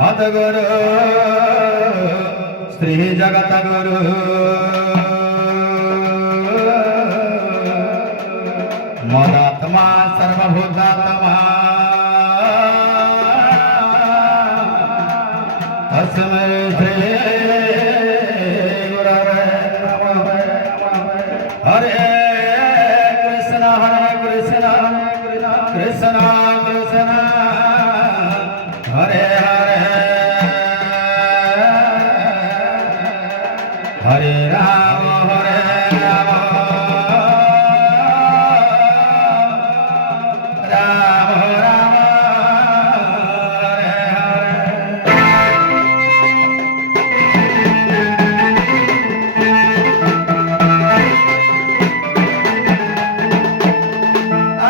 मद्गुरु श्री जगत गुरु मदात्मा सर्वभूतात्मा तस्मै श्री गुरवे नमः। हरे कृष्ण कृष्ण कृष्ण हरे हरे राम राम राम हरे हरे।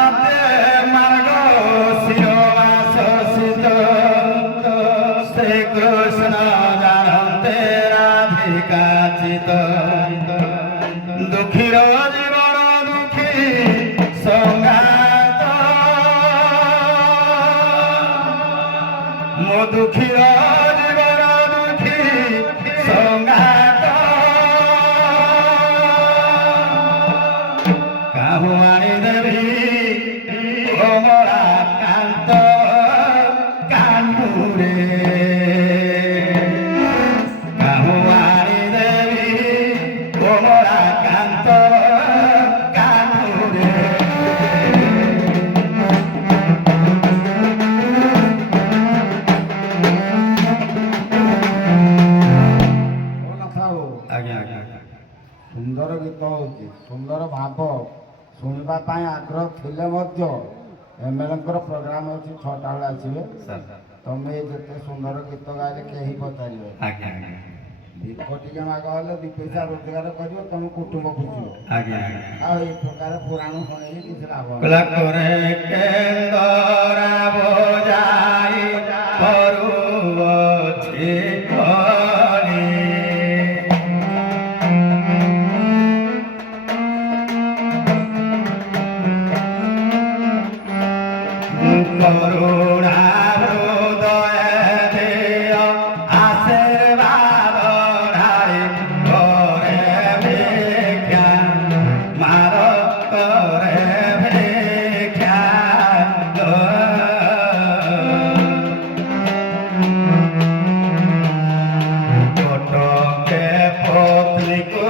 आते मार्गो शिरोवास सिद्ध श्री कृष्ण जानते राधिका चित दुखीर जीवन दुखी संगात मो दुखीर जीवन दुखी संगात काहू आनी देवी कमला कांत कानूरे काहू आनी देवी कमला कांत कानूरे। आज्ञा आज्ञा सुंदर गीत होची सुंदर भाव शुणा आग्रह थिले एमएलए प्रोग्राम होची 6टा बेले आसवे तमें जिते सुंदर गीत गाइले कहीं पचारे आज्ञा दीप टे मागले 2 पैसा रोजगार कर तुम कुटुंब खुशी आज्ञा आ प्रकार पुराण शुणे किसी लाभ करे केंदरा बोजाई परुवछि खली करुणा हृदय देय आशीर्वाद ढाई करे भिक्षा मार करे भिक्षा के पत्नी को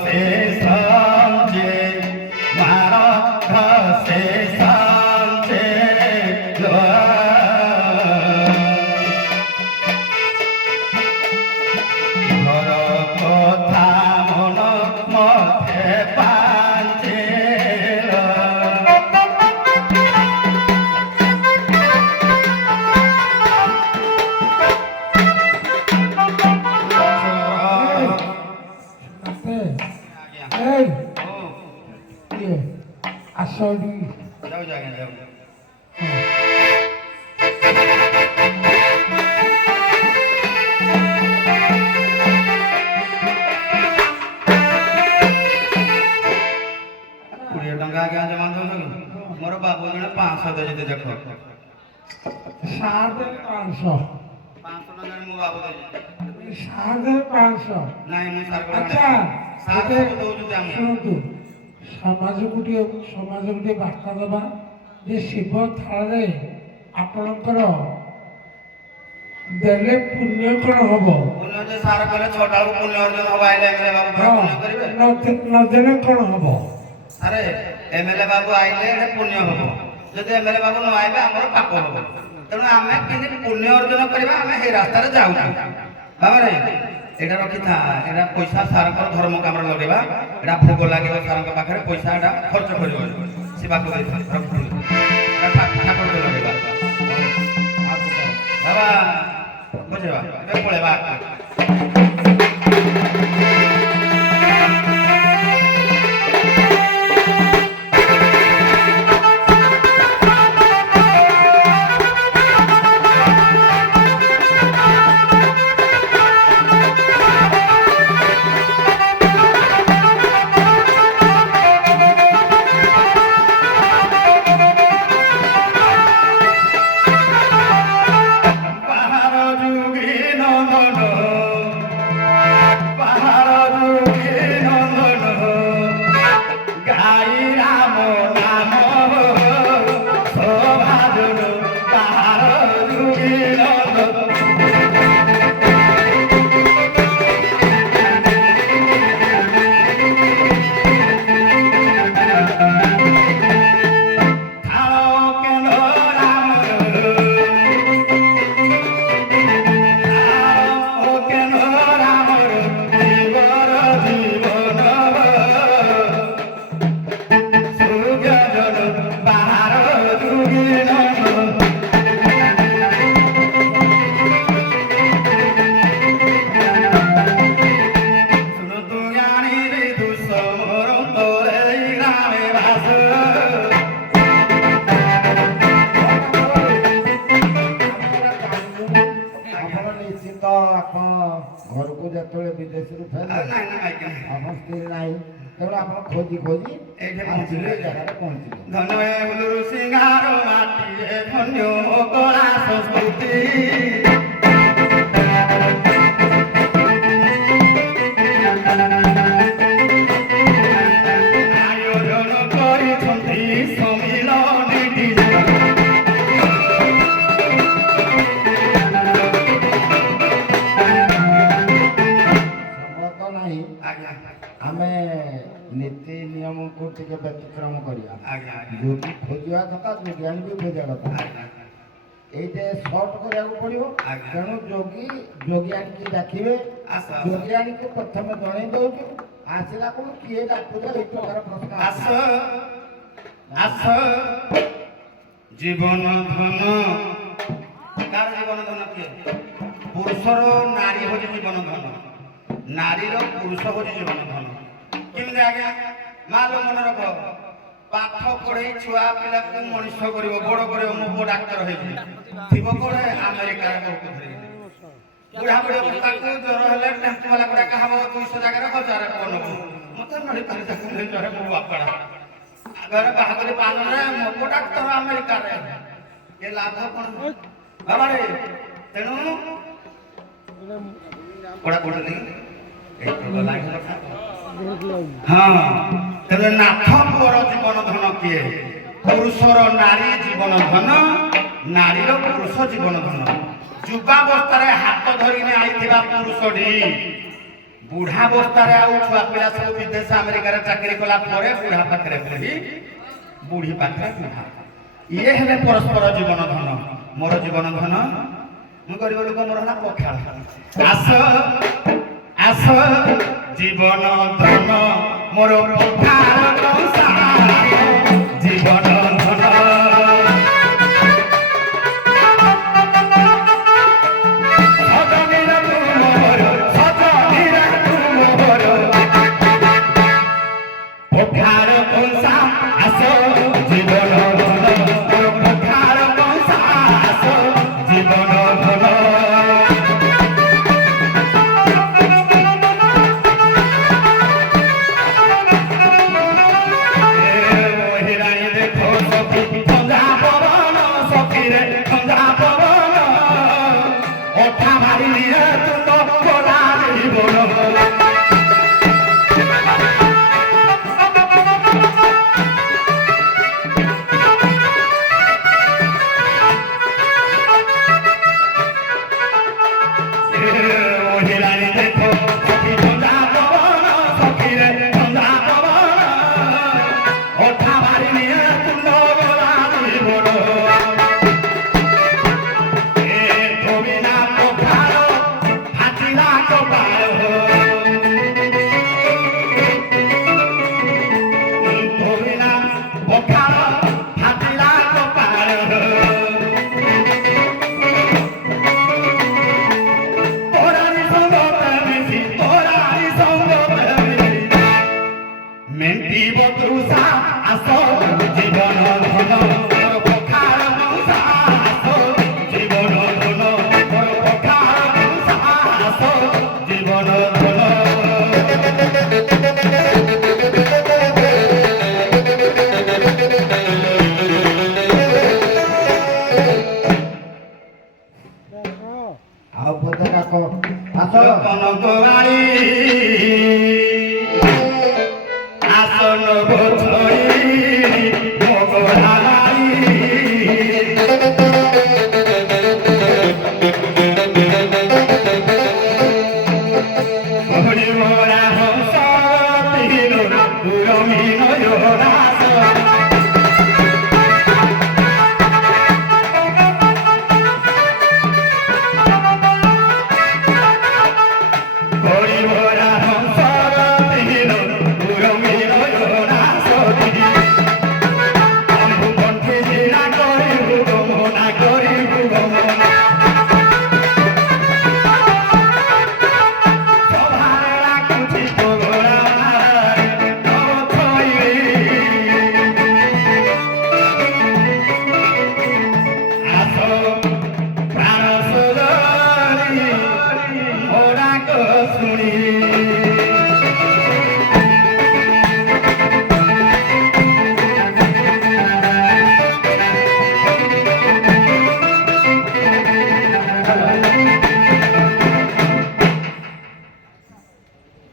ঘষে সঞ্চে মার ঘষে সঞ্চে ঘর কথা মন মধ্যে পাঞ্চে এই ইয়ে আসরি যাও জায়গা যাও କୋଡ଼ିଏ ଟଙ୍କା ଆଜ୍ଞା ଜମା ଦଉଛ ମୋର ବାବୁ ଜଣେ 500 ଦେଇଛନ୍ତି ଦେଖ 550 500 ଟଙ୍କା ମୋ ବାବୁ ଦେଇଛନ୍ତି 550 ନାଇଁ ମୁଁ ସାର୍ ଆଚ୍ଛା ସାର୍ ଏବେ ସବୁ ଦଉଛନ୍ତି ଆମେ ଶୁଣନ୍ତୁ ସମାଜକୁ ଟିକେ ବାର୍ତ୍ତା ଦେବା ଯେ ଶିବ ଥାଳରେ ଆପଣଙ୍କର ଦେଲେ ପୁଣ୍ୟ କ'ଣ ହବ ପୁଣ୍ୟ ଯେ ସାର୍ କହିଲେ 6ଟା ବେଳକୁ ପୁଣ୍ୟ ଅର୍ଜନ ହବ ଆଇଲେ ଏମଏଲଏ ବାବୁ ପୁଣ୍ୟ କରିବେ ନଦେଲେ କ'ଣ ହବ ଆରେ ଏମଏଲଏ ବାବୁ ଆଇଲେ ଏଠି ପୁଣ୍ୟ ହବ ଯଦି ଏମଏଲଏ ବାବୁ ନ ଆଇବେ ଆମର ପାପ ହବ ତେଣୁ ଆମେ କେମିତି ପୁଣ୍ୟ ଅର୍ଜନ କରିବା ଆମେ ସେଇ ରାସ୍ତାରେ ଯାଉଛୁ ବାବାରେ ଏଇଟା ରଖିଥା ଏଇଟା ପଇସା ସାରଙ୍କର ଧର୍ମ କାମରେ ଲଗେଇବା ଏଇଟା ଭୋଗ ଲାଗିବ ସାରଙ୍କ ପାଖରେ ପଇସା ଏଇଟା ଖର୍ଚ୍ଚ କରିବ ଶିବାକୁ ଦେଇଥା ରଖିଥିବେ ଠାକୁରଙ୍କୁ ଲଗେଇବା ବାବା ବୁଝେଇବା ଏବେ ପଳେଇବା ଘରକୁ ଯେତେବେଳେ ବିଦେଶରୁ ଫେରିଲେ ଆପଣ ସ୍ତ୍ରୀ ନାହିଁ ତେଣୁ ଆପଣ ଖୋଜି ଖୋଜି ଆସିଲେ ଏ ଜାଗାରେ ପହଞ୍ଚିଲେ ଧନ୍ୟ ସିଂହାର ମାଟିରେ ଧନ୍ୟ କଳା ସଂସ୍କୃତି ଆୟୋଜନ କରିଛନ୍ତି ସମ୍ମିଳନୀ ନାହିଁ ଆମେ ନୀତି ନିୟମକୁ ଟିକେ ବ୍ୟତିକ୍ରମ କରିବା ଯୋଗୀ ଖୋଜିବା କଥା ଯୋଗୀ ଆଣିବି ଖୋଜିବା କଥା ଏଇଟା ସର୍ଟ କରିବାକୁ ପଡିବ ତେଣୁ ଯୋଗୀ ଆଣିକି ଡାକିବେ ଯୋଗୀ ଆଣିକି ପ୍ରଥମେ ଜଣେଇ ଦଉଛୁ ଆସିଲା ବେଳକୁ କିଏ ଡାକୁଛ ଏଇ ପ୍ରକାର ପ୍ରଶ୍ନ ଆସ ଜୀବନ ଧନ କାର ଜୀବନ ଧନ କିଏ ପୁରୁଷର ନାରୀ ହଉଛି ଜୀବନ ଧନ ନାରୀର ପୁରୁଷ ହଉଛି ଜୀବନ ଧନ କେମିତି ଆଜ୍ଞା ମା ଲୋ ମନେ ରଖ ପାଠ ପଢେଇ ଛୁଆ ପିଲାକୁ ମଣିଷ କରିବ ବଡ କରିବ ମୋ ପୁଅ ଡାକ୍ତର ହେଇଛି ଥିବ କୋଡେ ଆମେରିକାରେ ବୁଢା ବୁଢୀ ଅବସ୍ଥାକୁ ଜ୍ୱର ହେଲେ ଟେମ୍ପୁ ବାଲା ଗୁଡାକ ହବ 200 ଜାଗାରେ 1000 ଟଙ୍କା ନବ ମତେ ମେଡିକାଲ ତାକୁ ନେଇଯାରେ ମୋ ବାପାଟା ଘରେ ବାହାଘର ପାନରେ ମୋ ପୁଅ ଡାକ୍ତର ଆମେରିକାରେ ଏ ଲାଭ କଣ ବାବାରେ ତେଣୁ ପଢା ପଢୁନି ହଁ ତେବେ ନାଥ ପୁଅର ଜୀବନ ଧନ କିଏ ପୁରୁଷର ନାରୀ ଜୀବନ ଧନ ନାରୀର ପୁରୁଷ ଜୀବନ ଧନ ଯୁବାବସ୍ଥାରେ ହାତ ଧରିକି ଆଇଥିବା ପୁରୁଷଟି ବୁଢ଼ା ଅବସ୍ଥାରେ ଆଉ ଛୁଆ ପିଲା ସବୁ ବିଦେଶ ଆମେରିକାରେ ଚାକିରି କଲା ପରେ ବୁଢ଼ା ପାଖରେ ବୁଢ଼ୀ ବୁଢ଼ୀ ପାଖରେ ବୁଢ଼ା ଇଏ ହେଲେ ପରସ୍ପର ଜୀବନ ଧନ ମୋର ଜୀବନ ଧନ ମୁଁ ଗରିବ ଲୋକ ମୋର ହେଲା ପଖାଳ ଆସ ଆସ ଜୀବନ ଧନ ମୋର ପଖାଳ କଂସା ଜୀବନ ଧନ ଆଉ ବୋଧେ କାକ ଆସ କନକବାଣୀ আসন গোছই মগরাই হরি মোরা হংস তিল পুরমি নয়রাস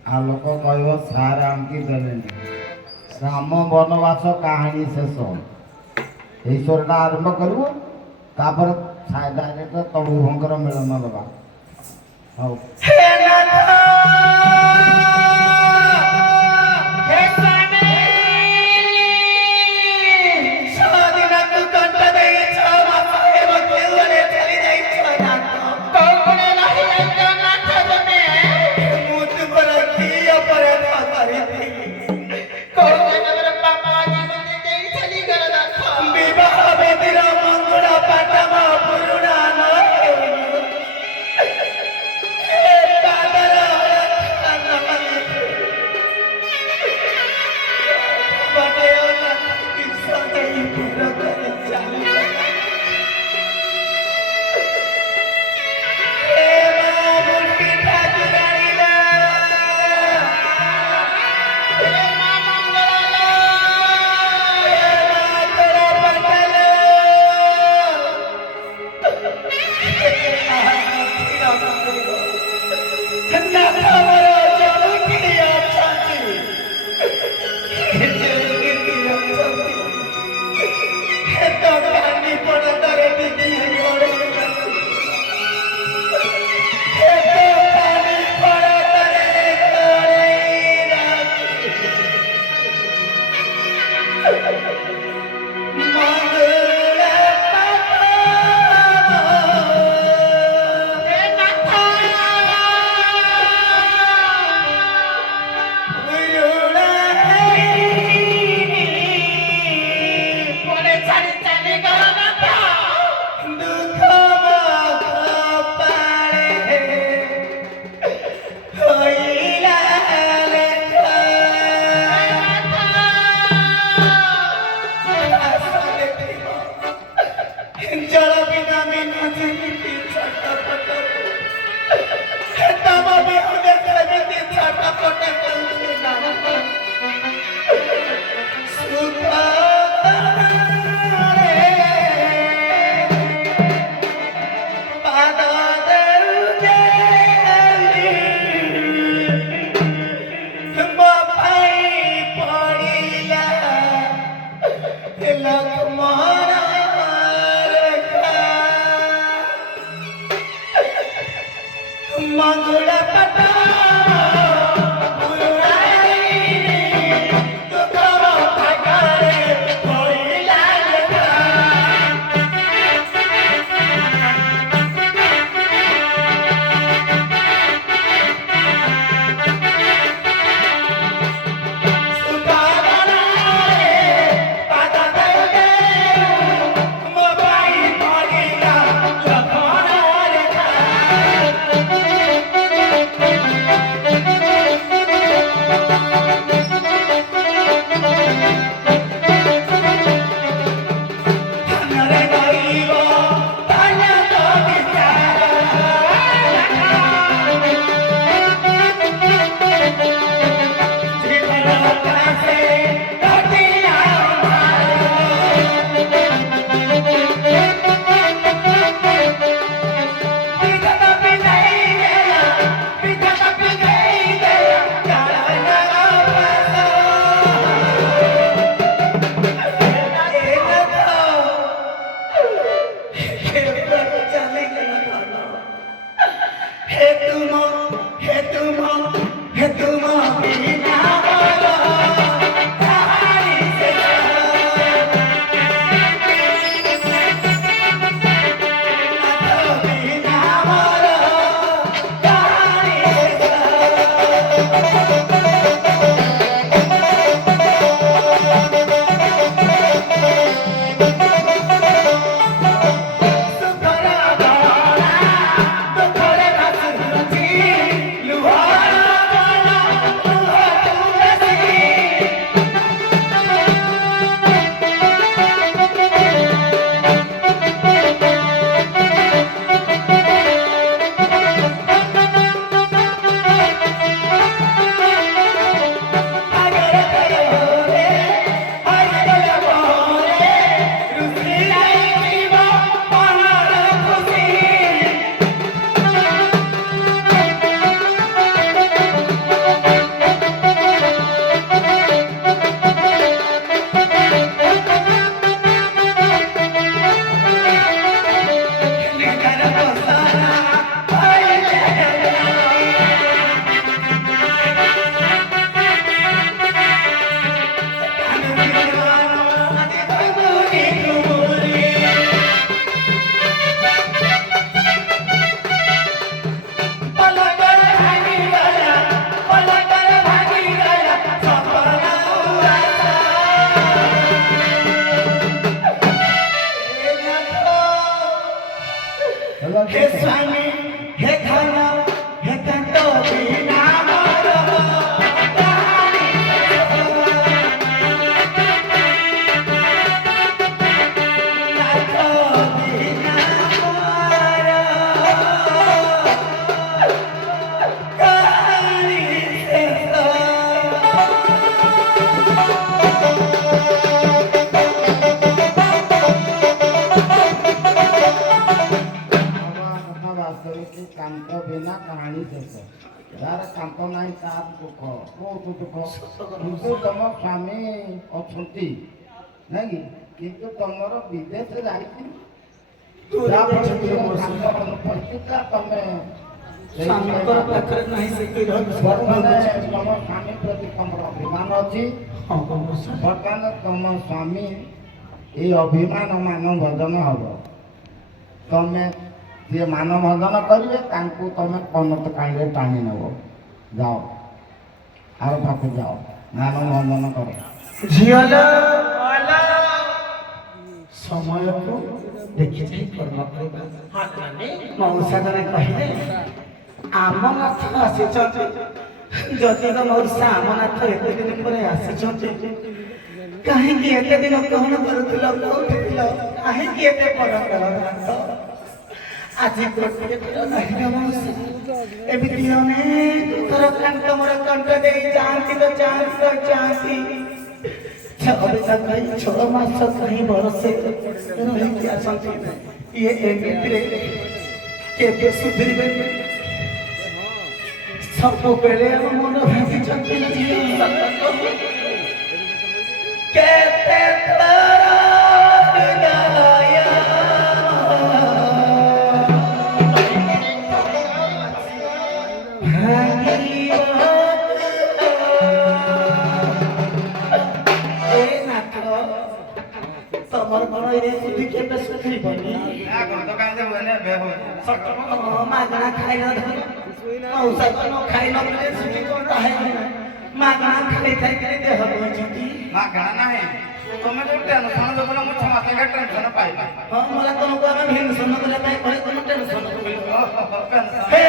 ଆଲୋକ କହିବ ସାର୍ ଆମକି ଦେଲେନି ରାମ ବନବାସ କାହାଣୀ ଶେଷ ଏଇ ସ୍ୱରଟା ଆରମ୍ଭ କରିବ ତାପରେ ଡାଇରେକ୍ଟ ତବୁଭଙ୍କର ମିଳନ ଦେବା ହଉ हे स्वामी हे धन हे कंतो बिना मोर କାନ୍ତ ବିନା କାହାଣୀ ଶେଷ ଯାହାର କାନ୍ତ ନାହିଁ ତାର ଦୁଃଖ ବହୁତ ଦୁଃଖ କିନ୍ତୁ ତମ ସ୍ୱାମୀ ଅଛନ୍ତି ନାଇଁ କି କିନ୍ତୁ ତମର ବିଦେଶ ଯାଇଛି ପରିସ୍ଥିତିଟା ତମେ ବର୍ତ୍ତମାନ ତମ ସ୍ୱାମୀ ପ୍ରତି ତମର ଅଭିମାନ ଅଛି ବର୍ତ୍ତମାନ ତମ ସ୍ୱାମୀ ଏଇ ଅଭିମାନ ମାନ ଭଜନ ହବ ତମେ ଯିଏ ମାନ ଭଜନ କରିବେ ତାଙ୍କୁ ତମେ ପନତ କାଳିରେ ଟାଣି ନେବ ଯାଅ ଆର ପାଖକୁ ଯାଅ ମାନ ଭଜନ କର ଝିଅଲ ସମୟକୁ ଦେଖି ଯାଇ କର୍ମ କରିବା ମଉସା ଜଣେ କହିଲେ ଆମନାଥ ଆସିଛନ୍ତି ଯଦି ତ ମଉସା ଆମନାଥ ଏତେ ଦିନ ପରେ ଆସିଛନ୍ତି କାହିଁକି ଏତେ ଦିନ କଣ କରୁଥିଲ କୋଉଠି ଥିଲ କାହିଁକି ଏତେ ବଡ଼ କଳନାଥ ଆଜି ଗୋଟିଏ ଥର କହିଲ ମଉସା ଏମିତି ଅନେକ ଥର କାନ୍ତ ମୋର କଣ୍ଠ ଦେଇ ଯାଆନ୍ତି ତ ଯାଆନ୍ତି ତ ଯାଆନ୍ତି 6 ମାସ କहीं ବର୍ଷେ ରହିକି ଆସନ୍ତି ଇଏ ଏମିତିରେ କେବେ ସୁଧରିବେ ସବୁବେଳେ ଆମ ମନ ଭାଙ୍ଗିଛନ୍ତି କେତେ କଣ ଏ ବୁଦ୍ଧି କେବେ ସୁଧରିବନି ନା କର ତ କାଇଁ ହୁଏନି ବେ ହୁଏ ମାଗଣା ଖାଇନ ଔଷଧ ନ ଖାଇ ନଥିଲେ ସୁଧି କଣ ମାଗଣା ଖାଇଥାଇକିରି ଦେହ ବଞ୍ଚନ୍ତି ମାଗଣା ନାହିଁ ତମେ ଯୋଉ ଟେନସନ ଦେଉଥିଲ ମୁଁ 6 ମାସ ହେଲା ଟେନସନ ପାଇଲି ହଁ मला ତମକୁ ଆମେ ଭୀମସନ କରିବା ପାଇଁ କହି ତମେ ଟେନସନ କରିବ ହେ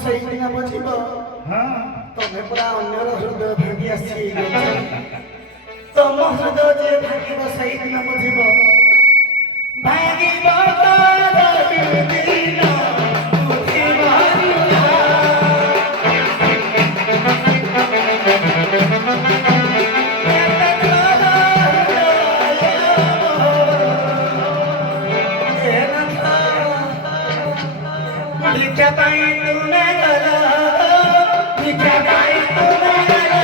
ସେଇଦିନ ବୁଝିବ ତମେ ପୁରା ଅନ୍ୟର ହୃଦୟ ଭାଙ୍ଗି ଆସିଛି ତମ ହୃଦୟ ଯେ ଭାଙ୍ଗିବ ସେଇଦିନ ବୁଝିବ ଭାଙ୍ଗିବ लिखा पाई तूने गला लिखा पाई तूने गला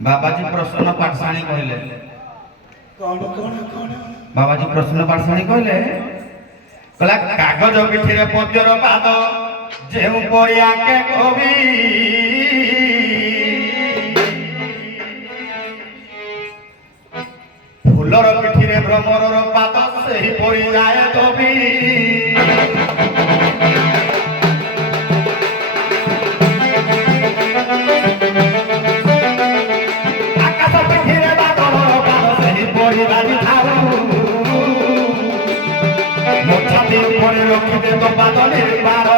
बाबाजी प्रसन्न पाठशाणी कहले कौन कौन कौन बाबाजी प्रसन्न पाठशाणी कहले कला कागज पिठिरे पद्यर पाद जेउ परिया के कवि फूलर पिठिरे भ्रमरर पाद सेही परि जाय कवि রক্ষিতে তো বাদলের বারো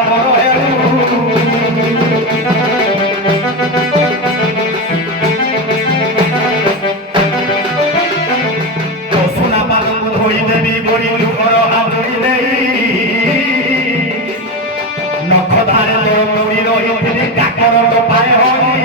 সোনা বাদল ধরি দেবী গড়ি ঘর আদরি দেই নখ ধারে তোর মুড়ি রহি কাকর তো পায় হই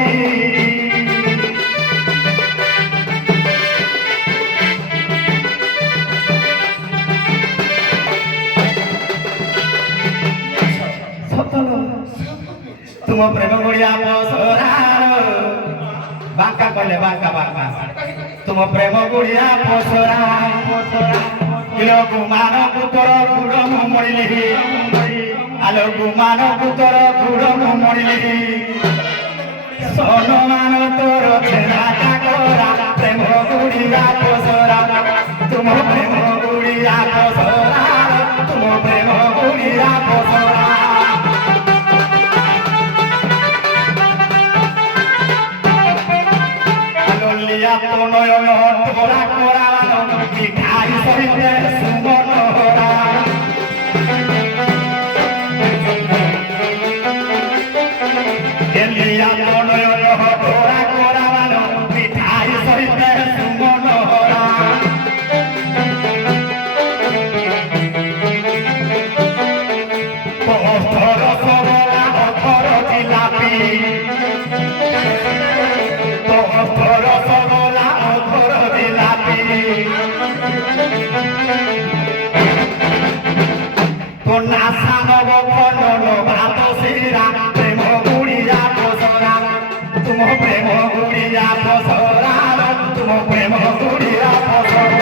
तुम प्रेम गुड़िया पोसरार बांका कहले बांका बांका तुम प्रेम गुड़िया पोसरा किलो गुमान पुतर गुड़ मुड़िली आलो गुमान पुतर गुड़ मुड़िली सोनमान तोर छेना काकोरा प्रेम गुड़िया पोसरा तुम प्रेम गुड़िया पोसरा तुम प्रेम गुड़िया पोसरा लिया तो नयन तोरा कोरानो मिठाई সহিতে সুমনোরা এলিয়া মনয়ন ঘোরা কোরাবান মিঠাই সহিতে সুমনোরা অথর সবলা অথর জিলাপি অথর সবলা অথর জিলাপি তো নাসা নব খনন ভাত শিরা প্রেম গুড়িয়া পসরা তুম প্রেম গুড়িয়া পসরা তুম প্রেম গুড়িয়া পসরা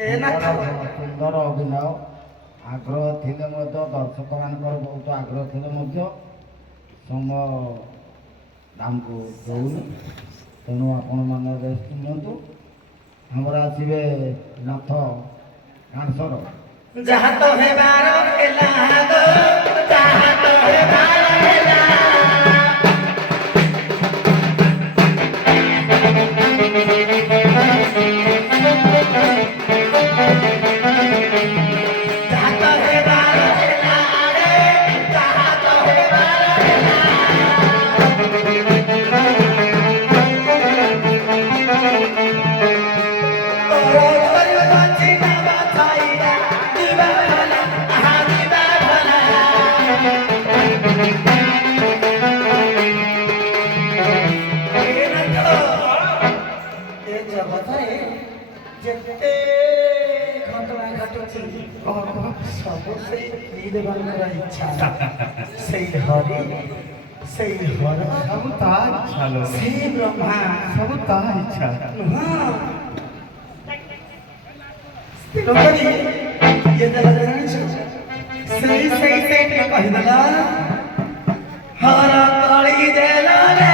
ଏ ନାଥ ସୁନ୍ଦର ଅଭିନୟ ଆଗ୍ରହ ଥିଲେ ମଧ୍ୟ ଦର୍ଶକମାନଙ୍କର ବହୁତ ଆଗ୍ରହ ଥିଲେ ମଧ୍ୟ ସମୟ ଆମକୁ ଦେଉନି ତେଣୁ ଆପଣମାନେ ରେଷ୍ଟ ନିଅନ୍ତୁ ଆମର ଆସିବେ ନାଥ କାଂସର ଯାହା ତ ହେବାର ହେଲା ଗୋ ଯାହା ତ ହେବାର ହେଲା ଯାହା ତ ହେବାର ହେଲା ରେ ଯାହା ତ ହେବାର ହେଲା ତୋର ଧରି ଅଛି ନା ବାଛାଇଲା ଯିବା ଭଲା ଆହା ଯିବା ଭଲା ଏ ନାଥ ଏ ଜଗତରେ ଯେତେ ଘଟଣା ଘଟୁଛି ସବୁ ସେଇ ଶ୍ରୀଦେବଙ୍କର ଇଚ୍ଛା ସେଇ ହରି ସେଇ ହର ସବୁ ତା ଇଚ୍ଛା ଲୋ ସେଇ ବ୍ରହ୍ମା ସବୁ ତା ଇଚ୍ଛା ତେଣୁକରି ଇଏ ଦେଲା ଜାଣିଛୁ ସେଇ ଟିକେ କହିଦେଲା ହର କଳି ଦେଲା ରେ